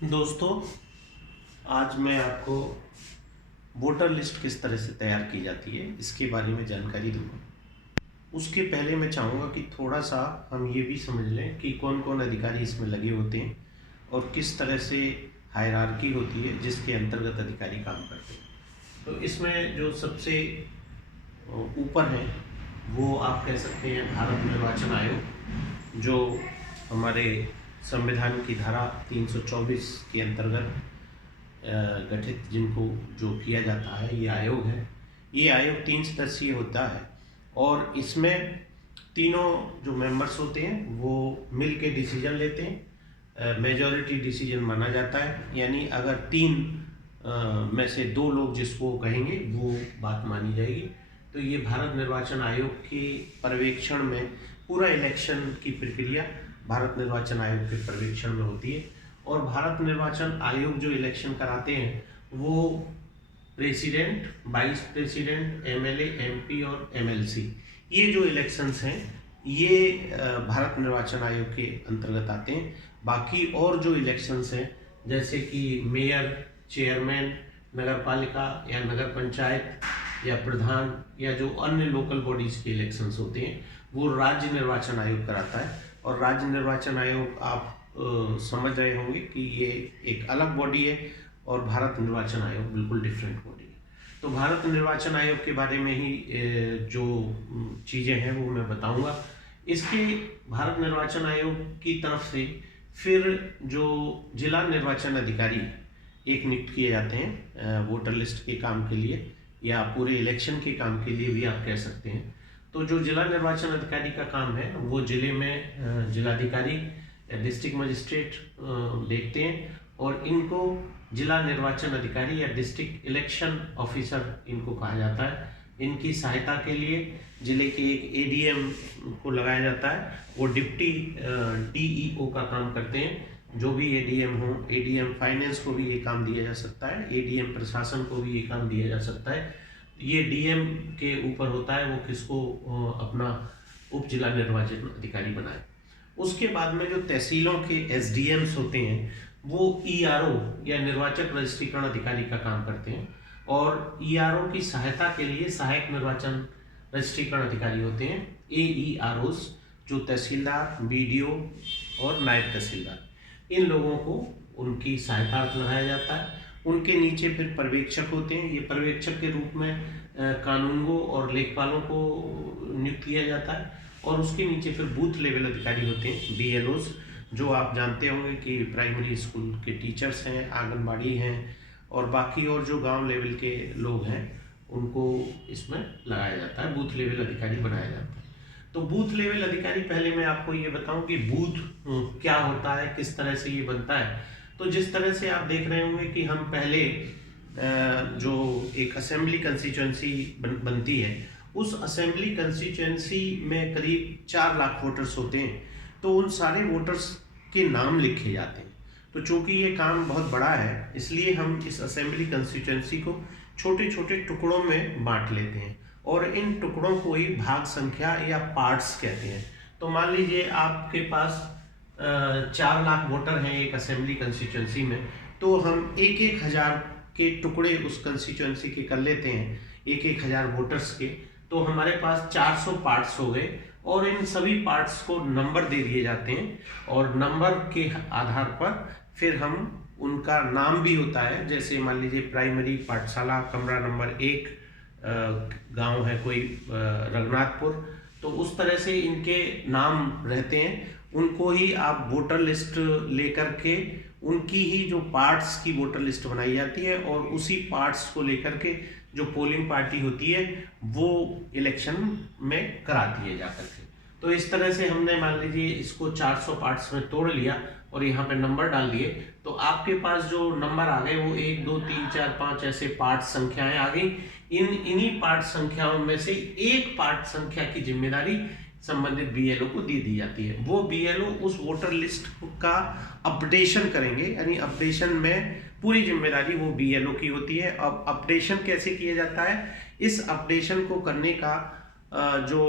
दोस्तों, आज मैं आपको वोटर लिस्ट किस तरह से तैयार की जाती है इसके बारे में जानकारी दूंगा। उसके पहले मैं चाहूँगा कि थोड़ा सा हम ये भी समझ लें कि कौन कौन अधिकारी इसमें लगे होते हैं और किस तरह से हायरार्की होती है जिसके अंतर्गत अधिकारी काम करते हैं। तो इसमें जो सबसे ऊपर हैं वो आप कह सकते हैं भारत निर्वाचन आयोग, जो हमारे संविधान की धारा 324 के अंतर्गत गठित जिनको जो किया जाता है ये आयोग है। ये आयोग 3 सदस्यीय होता है और इसमें तीनों जो मेंबर्स होते हैं वो मिल के डिसीजन लेते हैं। मेजॉरिटी डिसीजन माना जाता है, यानी अगर 3 में से 2 लोग जिसको कहेंगे वो बात मानी जाएगी। तो ये भारत निर्वाचन आयोग के पर्यवेक्षण में पूरा इलेक्शन की प्रक्रिया भारत निर्वाचन आयोग के पर्यवेक्षण में होती है। और भारत निर्वाचन आयोग जो इलेक्शन कराते हैं वो president, vice president, MLA, MP और एमएलसी, ये जो इलेक्शंस हैं ये भारत निर्वाचन आयोग के अंतर्गत आते हैं। बाकी और जो इलेक्शंस हैं जैसे कि मेयर, चेयरमैन, नगर पालिका या नगर पंचायत या प्रधान या जो अन्य लोकल बॉडीज़ के इलेक्शंस होते हैं वो राज्य निर्वाचन आयोग कराता है। और राज्य निर्वाचन आयोग आप समझ रहे होंगे कि ये एक अलग बॉडी है और भारत निर्वाचन आयोग बिल्कुल डिफरेंट बॉडी है। तो भारत निर्वाचन आयोग के बारे में ही जो चीज़ें हैं वो मैं बताऊंगा। इसके भारत निर्वाचन आयोग की तरफ से फिर जो जिला निर्वाचन अधिकारी एक नियुक्त किए जाते हैं वोटर लिस्ट के काम के लिए या पूरे इलेक्शन के काम के लिए भी आप कह सकते हैं। तो जो जिला निर्वाचन अधिकारी का काम है वो जिले में जिलाधिकारी या डिस्ट्रिक्ट मजिस्ट्रेट देखते हैं और इनको जिला निर्वाचन अधिकारी या डिस्ट्रिक्ट इलेक्शन ऑफिसर इनको कहा जाता है। इनकी सहायता के लिए जिले के एक एडीएम को लगाया जाता है। वो डिप्टी डीईओ का काम करते हैं। जो भी एडीएम हो, एडीएम फाइनेंस को भी ये काम दिया जा सकता है, एडीएम प्रशासन को भी ये काम दिया जा सकता है। ये डीएम के ऊपर होता है वो किसको अपना उप जिला निर्वाचन अधिकारी बनाए। उसके बाद में जो तहसीलों के एसडीएम्स होते हैं वो ईआरओ या निर्वाचक रजिस्ट्रीकरण अधिकारी का काम करते हैं। और ईआरओ की सहायता के लिए सहायक निर्वाचन रजिस्ट्रीकरण अधिकारी होते हैं, एईआरओस, जो तहसीलदार, बीडीओ और नायब तहसीलदार, इन लोगों को उनकी सहायता लगाया जाता है। उनके नीचे फिर पर्यवेक्षक होते हैं। ये पर्यवेक्षक के रूप में कानूनगो और लेखपालों को नियुक्त किया जाता है। और उसके नीचे फिर बूथ लेवल अधिकारी होते हैं, बीएलओस, जो आप जानते होंगे कि प्राइमरी स्कूल के टीचर्स हैं, आंगनबाड़ी हैं और बाकी और जो गांव लेवल के लोग हैं उनको इसमें लगाया जाता है, बूथ लेवल अधिकारी बनाया जाता है। तो बूथ लेवल अधिकारी, पहले मैं आपको ये बताऊं कि बूथ क्या होता है, किस तरह से ये बनता है। तो जिस तरह से आप देख रहे होंगे कि हम पहले जो एक असेंबली कंस्टिट्यूएंसी बनती है, उस असेंबली कंस्टिट्यूएंसी में करीब 4 लाख वोटर्स होते हैं। तो उन सारे वोटर्स के नाम लिखे जाते हैं। तो चूंकि ये काम बहुत बड़ा है इसलिए हम इस असेंबली कंस्टिट्यूएंसी को छोटे छोटे टुकड़ों में बांट लेते हैं और इन टुकड़ों को ही भाग संख्या या पार्ट्स कहते हैं। तो मान लीजिए आपके पास 4 लाख वोटर हैं एक असेंबली कंस्टिट्यूएंसी में, तो हम 1,000 के टुकड़े उस कंस्टिट्यूएंसी के कर लेते हैं, 1,000 वोटर्स के। तो हमारे पास 400 पार्ट्स हो गए और इन सभी पार्ट्स को नंबर दे दिए जाते हैं और नंबर के आधार पर फिर हम उनका नाम भी होता है। जैसे मान लीजिए प्राइमरी पाठशाला कमरा नंबर 1 गांव है कोई रघुनाथपुर, तो उस तरह से इनके नाम रहते हैं। उनको ही आप वोटर लिस्ट लेकर के उनकी ही जो पार्ट्स की वोटर लिस्ट बनाई जाती है और उसी पार्ट्स को लेकर के जो पोलिंग पार्टी होती है वो इलेक्शन में कराती है जाकर के। तो इस तरह से हमने मान लीजिए इसको 400 पार्ट्स में तोड़ लिया और यहाँ पे नंबर डाल दिए। तो आपके पास जो नंबर आ गए वो 1 2 3 4 5 ऐसे पार्ट संख्याएं आ गई। इन्हीं पार्ट संख्याओं में से एक पार्ट संख्या की जिम्मेदारी संबंधित बीएलओ को दी जाती है। वो बीएलओ उस वोटर लिस्ट का अपडेशन करेंगे, यानी अपडेशन में पूरी जिम्मेदारी वो बीएलओ की होती है। अब अपडेशन कैसे किया जाता है, इस अपडेशन को करने का जो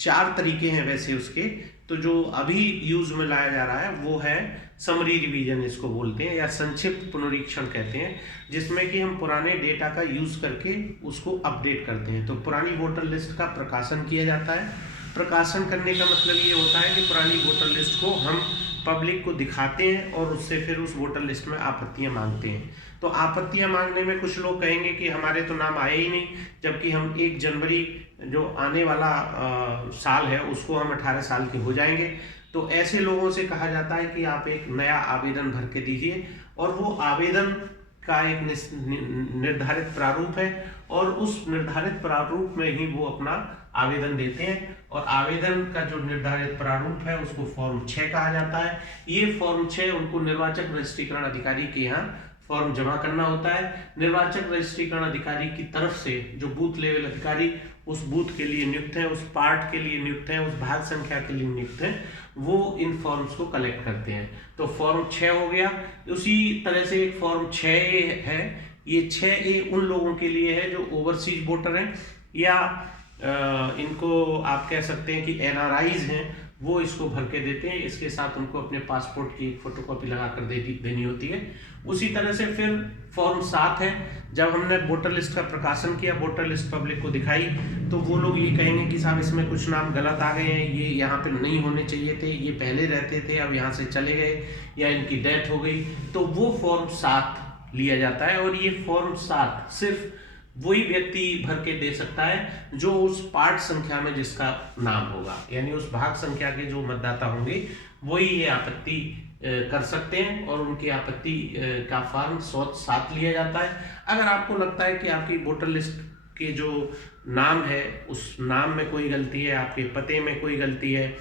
4 तरीके हैं वैसे उसके। तो जो अभी यूज में लाया जा रहा है वो है समरी रिवीजन, इसको बोलते हैं, या संक्षिप्त पुनरीक्षण कहते हैं, जिसमें कि हम पुराने डेटा का यूज करके उसको अपडेट करते हैं। तो पुरानी वोटर लिस्ट का प्रकाशन किया जाता है। प्रकाशन करने का मतलब ये होता है कि पुरानी वोटर लिस्ट को हम पब्लिक को दिखाते हैं और उससे फिर उस वोटर लिस्ट में आपत्तियां मांगते हैं। तो आपत्तियां मांगने में कुछ लोग कहेंगे कि हमारे तो नाम आए ही नहीं, जबकि हम 1 जनवरी जो आने वाला साल है उसको हम 18 साल के हो जाएंगे। तो ऐसे लोगों से कहा जाता है कि आप एक नया आवेदन भर के दीजिए, और वो आवेदन का एक निर्धारित प्रारूप है, और उस निर्धारित प्रारूप में ही वो अपना आवेदन देते हैं। और आवेदन का जो निर्धारित प्रारूप है उसको फॉर्म 6 कहा जाता है। ये फॉर्म 6 उनको निर्वाचक रजिस्ट्रीकरण अधिकारी के यहाँ फॉर्म जमा करना होता है। निर्वाचक रजिस्ट्रीकरण अधिकारी की तरफ से जो बूथ लेवल अधिकारी उस बूथ के लिए नियुक्त हैं, उस पार्ट के लिए नियुक्त हैं, उस भाग संख्या के लिए नियुक्त हैं, वो इन फॉर्म्स को कलेक्ट करते हैं। तो फॉर्म 6 हो गया। उसी तरह से एक फॉर्म 6A है। ये 6A उन लोगों के लिए है जो ओवरसीज वोटर हैं, या इनको आप कह सकते हैं कि NRIs हैं, वो इसको भर के देते हैं। इसके साथ उनको अपने पासपोर्ट की एक फोटोकॉपी लगा कर देनी होती है। उसी तरह से फिर फॉर्म 7 है। जब हमने वोटर लिस्ट का प्रकाशन किया, वोटर लिस्ट पब्लिक को दिखाई, तो वो लोग ये कहेंगे कि साहब इसमें कुछ नाम गलत आ गए हैं, ये यहाँ पे नहीं होने चाहिए थे, ये पहले रहते थे अब यहाँ से चले गए, या इनकी डेथ हो गई। तो वो फॉर्म 7 लिया जाता है, और ये फॉर्म 7 सिर्फ वही व्यक्ति भर के दे सकता है जो उस पार्ट संख्या में जिसका नाम होगा, यानी उस भाग संख्या के जो मतदाता होंगे वही ये आपत्ति कर सकते हैं, और उनकी आपत्ति का फॉर्म 7 लिया जाता है। अगर आपको लगता है कि आपकी वोटर लिस्ट के जो नाम है उस नाम में कोई गलती है, आपके पते में कोई गलती है,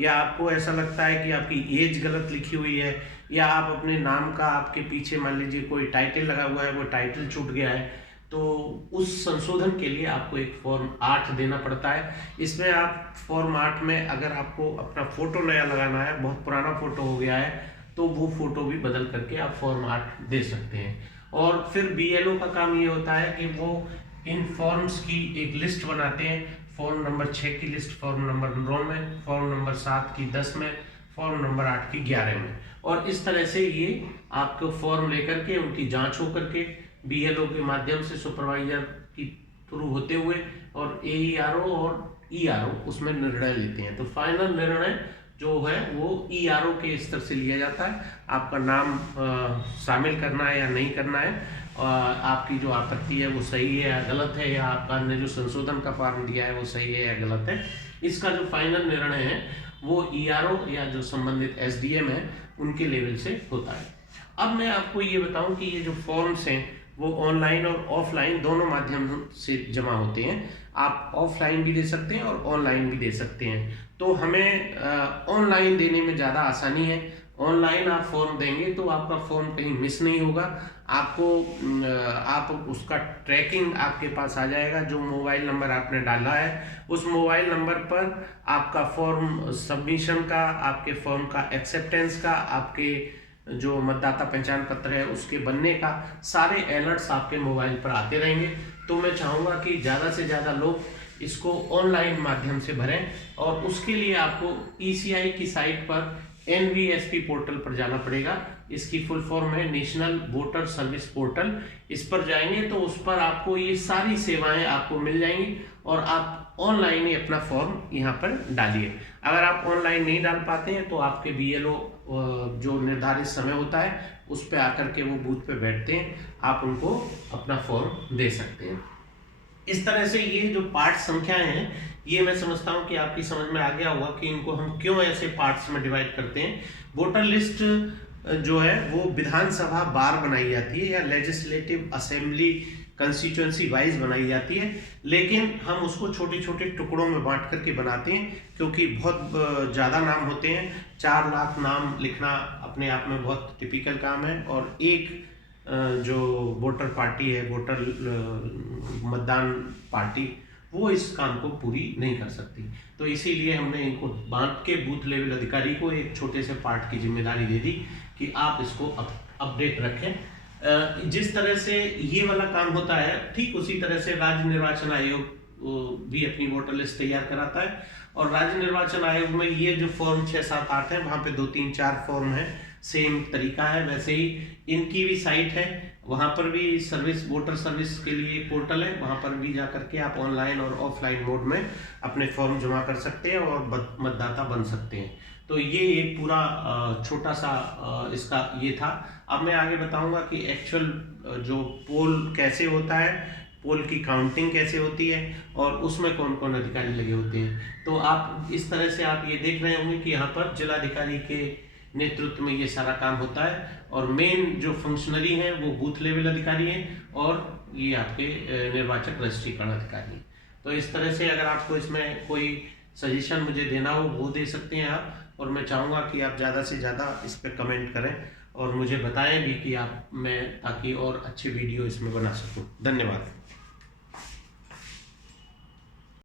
या आपको ऐसा लगता है कि आपकी एज गलत लिखी हुई है, या आप अपने नाम का आपके पीछे मान लीजिए कोई टाइटल लगा हुआ है, वो टाइटल छूट गया है, तो उस संशोधन के लिए आपको एक फॉर्म 8 देना पड़ता है। इसमें आप फॉर्म 8 में अगर आपको अपना फोटो नया लगाना है, बहुत पुराना फोटो हो गया है, तो वो फोटो भी बदल करके आप फॉर्म 8 दे सकते हैं। और फिर BLO का काम ये होता है कि वो इन फॉर्म्स की एक लिस्ट बनाते हैं। फॉर्म नंबर 6 की लिस्ट फॉर्म नंबर 9 में, फॉर्म नंबर 7 की 10 में, फॉर्म नंबर 8 की 11 में, और इस तरह से ये आपको फॉर्म लेकर के उनकी जांच हो करके BLO के माध्यम से सुपरवाइजर की थ्रू होते हुए और AERO और ERO उसमें निर्णय लेते हैं। तो फाइनल निर्णय जो है वो ERO के स्तर से लिया जाता है। आपका नाम शामिल करना है या नहीं करना है, आपकी जो आपत्ति है वो सही है या गलत है, या आपका ने जो संशोधन का फॉर्म दिया है वो सही है या गलत है, इसका जो फाइनल निर्णय है वो ERO या जो संबंधित SDM है उनके लेवल से होता है। अब मैं आपको ये बताऊं कि ये जो फॉर्म्स हैं वो ऑनलाइन और ऑफलाइन दोनों माध्यम से जमा होते हैं। आप ऑफलाइन भी दे सकते हैं और ऑनलाइन भी दे सकते हैं। तो हमें ऑनलाइन देने में ज़्यादा आसानी है। ऑनलाइन आप फॉर्म देंगे तो आपका फॉर्म कहीं मिस नहीं होगा, आपको आप उसका ट्रैकिंग आपके पास आ जाएगा। जो मोबाइल नंबर आपने डाला है उस मोबाइल नंबर पर आपका फॉर्म सबमिशन का, आपके फॉर्म का एक्सेप्टेंस का, आपके जो मतदाता पहचान पत्र है उसके बनने का सारे अलर्ट्स आपके मोबाइल पर आते रहेंगे। तो मैं चाहूँगा कि ज़्यादा से ज़्यादा लोग इसको ऑनलाइन माध्यम से भरें, और उसके लिए आपको ECI की साइट पर NVSP पोर्टल पर जाना पड़ेगा। इसकी फुल फॉर्म है नेशनल वोटर सर्विस पोर्टल। इस पर जाएंगे तो उस पर आपको ये सारी सेवाएं आपको मिल जाएंगी, और आप ऑनलाइन ही अपना फॉर्म यहाँ पर डालिए। अगर आप ऑनलाइन नहीं डाल पाते हैं तो आपके BLO जो निर्धारित समय होता है उस पर आकर के वो बूथ पे बैठते हैं, आप उनको अपना फॉर्म दे सकते हैं। इस तरह से ये जो पार्ट संख्याएं हैं ये मैं समझता हूँ कि आपकी समझ में आ गया होगा कि इनको हम क्यों ऐसे पार्ट्स में डिवाइड करते हैं। वोटर लिस्ट जो है वो विधानसभा बार बनाई जाती है या लेजिस्लेटिव असेंबली कंस्टिट्यूएंसी वाइज बनाई जाती है, लेकिन हम उसको छोटे छोटे टुकड़ों में बांट करके बनाते हैं क्योंकि बहुत ज़्यादा नाम होते हैं। 4 लाख नाम लिखना अपने आप में बहुत टिपिकल काम है, और एक जो वोटर पार्टी है, वोटर मतदान पार्टी, वो इस काम को पूरी नहीं कर सकती। तो इसीलिए हमने इनको बांट के बूथ लेवल अधिकारी को एक छोटे से पार्ट की जिम्मेदारी दे दी कि आप इसको अपडेट रखें। जिस तरह से ये वाला काम होता है ठीक उसी तरह से राज्य निर्वाचन आयोग भी अपनी वोटर लिस्ट तैयार कराता है, और राज्य निर्वाचन आयोग में ये जो फॉर्म 6, 7, 8 है, वहाँ पे 2, 3, 4 फॉर्म है, सेम तरीका है। वैसे ही इनकी भी साइट है, वहाँ पर भी सर्विस, वोटर सर्विस के लिए पोर्टल है, वहाँ पर भी जा करके आप ऑनलाइन और ऑफलाइन मोड में अपने फॉर्म जमा कर सकते हैं और मतदाता बन सकते हैं। तो ये एक पूरा छोटा सा इसका ये था। अब मैं आगे बताऊंगा कि एक्चुअल जो पोल कैसे होता है, पोल की काउंटिंग कैसे होती है और उसमें कौन कौन अधिकारी लगे होते हैं। तो आप इस तरह से आप ये देख रहे होंगे कि यहाँ पर जिलाधिकारी के नेतृत्व में ये सारा काम होता है और मेन जो फंक्शनरी हैं वो बूथ लेवल अधिकारी हैं और ये आपके निर्वाचक रजिस्ट्रीकरण अधिकारी हैं। तो इस तरह से अगर आपको इसमें कोई सजेशन मुझे देना हो वो दे सकते हैं आप, और मैं चाहूँगा कि आप ज़्यादा से ज़्यादा इस पर कमेंट करें और मुझे बताएं भी कि आप, मैं ताकि और अच्छी वीडियो इसमें बना सकूं। धन्यवाद।